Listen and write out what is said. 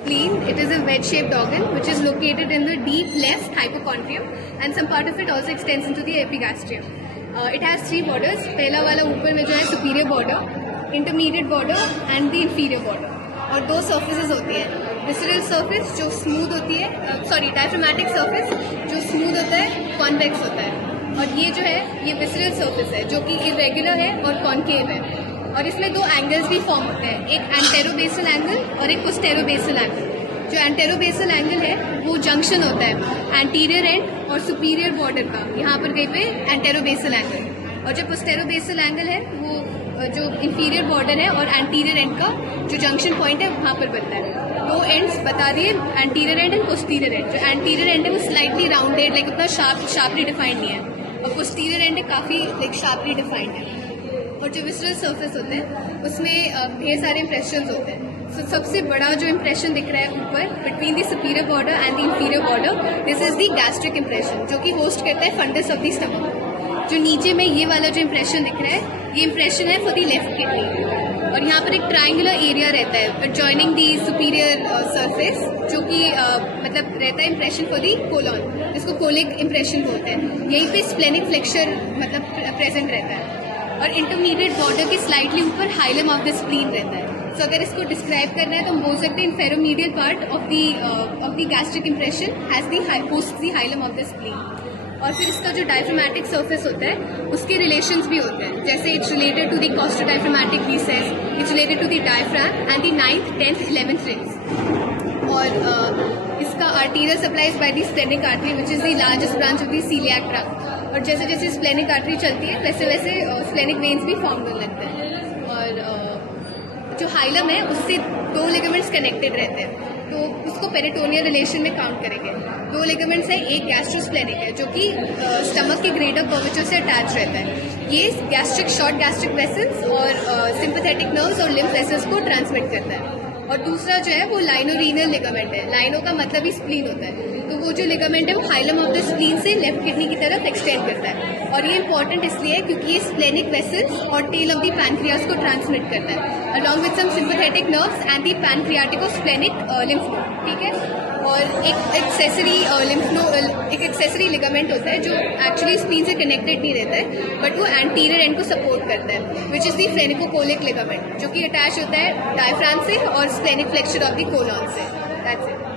Spleen, it is a wedge-shaped organ which is located in the deep left hypochondrium and some part of it also extends into the epigastrium. It has three borders. पहला वाला ऊपर में जो है superior border, intermediate border and the inferior border. और दो surfaces होती है. Visceral surface जो smooth होती है, diaphragmatic surface जो smooth होता है, convex होता है. और ये जो है ये visceral surface है जो कि irregular है और concave है. और इसमें दो एंगल्स भी फॉर्म होते हैं, एक एंटेरोबेसल एंगल और एक पोस्टेरोबेसल एंगल. जो एंटेरोबेसल एंगल है वो जंक्शन होता है एंटीरियर एंड और सुपीरियर बॉर्डर का, यहाँ पर कहीं पे एंटेरोबेसल एंगल. और जो पोस्टेरोबेसल एंगल है वो जो इंफीरियर बॉर्डर है और एंटीरियर एंड का जो जंक्शन पॉइंट है वहाँ पर बनता है. दो एंड्स बता दिए, anterior and and posterior and. जो एंटीरियर एंड है वो स्लाइटली राउंडेड, लाइक उतना शार्पली डिफाइंड नहीं है, और पोस्टीरियर एंड है काफ़ी लाइक शार्पली डिफाइंड है. और जो विसरल सरफेस होते हैं उसमें ढेर सारे इंप्रेशन होते हैं. So, सबसे बड़ा जो इंप्रेशन दिख रहा है ऊपर between the superior border and the inferior border, this is the gastric impression जो कि होस्ट करता है फंडस ऑफ द स्टमक. जो नीचे में ये वाला जो इंप्रेशन दिख रहा है ये इंप्रेशन है फॉर द लेफ्ट किडनी. और यहाँ पर एक ट्राइंगुलर एरिया रहता है जॉइनिंग द सुपीरियर सरफेस जो कि मतलब रहता है इंप्रेशन फॉर द कोलॉन, जिसको कोलिक इंप्रेशन बोलते हैं. यहीं पे स्प्लेनिक फ्लेक्चर मतलब प्रेजेंट रहता है. और इंटरमीडिएट बॉर्डर के स्लाइटली ऊपर हाइलम ऑफ द स्प्लीन रहता है. सो अगर इसको डिस्क्राइब करना है तो हम बोल सकते हैं inferomedial part of the gastric impression has the host the hilum of the spleen. और फिर इसका जो डायफ्रामेटिक सरफेस होता है उसके रिलेशंस भी होते हैं, जैसे it's related to the costodiaphragmatic recess, it's related to the diaphragm and the 9th, 10th, 11th rings. और इसका arterial supplies by the splenic artery which is the largest branch of the coeliac trunk. और जैसे जैसे splenic artery चलती है वैसे वैसे splenic veins भी फॉर्म होने लगते हैं. और जो हाइलम है उससे दो लिगामेंट्स कनेक्टेड रहते हैं, तो उसको पेरिटोनियल रिलेशन में काउंट करेंगे. दो लिगामेंट्स है, एक गैस्ट्रोस्प्लेनिक है जो कि स्टमक के ग्रेटर कर्वेचर से अटैच रहता है. ये गैस्ट्रिक शॉर्ट गैस्ट्रिक वेसल्स और सिंपैथेटिक नर्व्स और लिम्फ वेसल्स को ट्रांसमिट करता है. और दूसरा जो है वो लाइनोरीनल लिगामेंट है. लाइनो का मतलब ही स्प्लीन होता है, तो वो जो लिगामेंट है वो हाइलम ऑफ द स्प्लीन से लेफ्ट किडनी की तरफ एक्सटेंड करता है. और ये इंपॉर्टेंट इसलिए है क्योंकि ये स्प्लेनिक वेसल्स और टेल ऑफ द पैनक्रियास को ट्रांसमिट करता है along with some sympathetic nerves and the pancreaticosplenic lymph node. ठीक है. और एक एक्सेसरी लिगामेंट होता है जो एक्चुअली स्प्लीन से कनेक्टेड नहीं रहता है बट वो एंटीरियर एंड को सपोर्ट करता है, which is the phrenicocolic ligament जो कि अटैच होता है डायफ्राम से और splenic flexure of the colon से. That's it.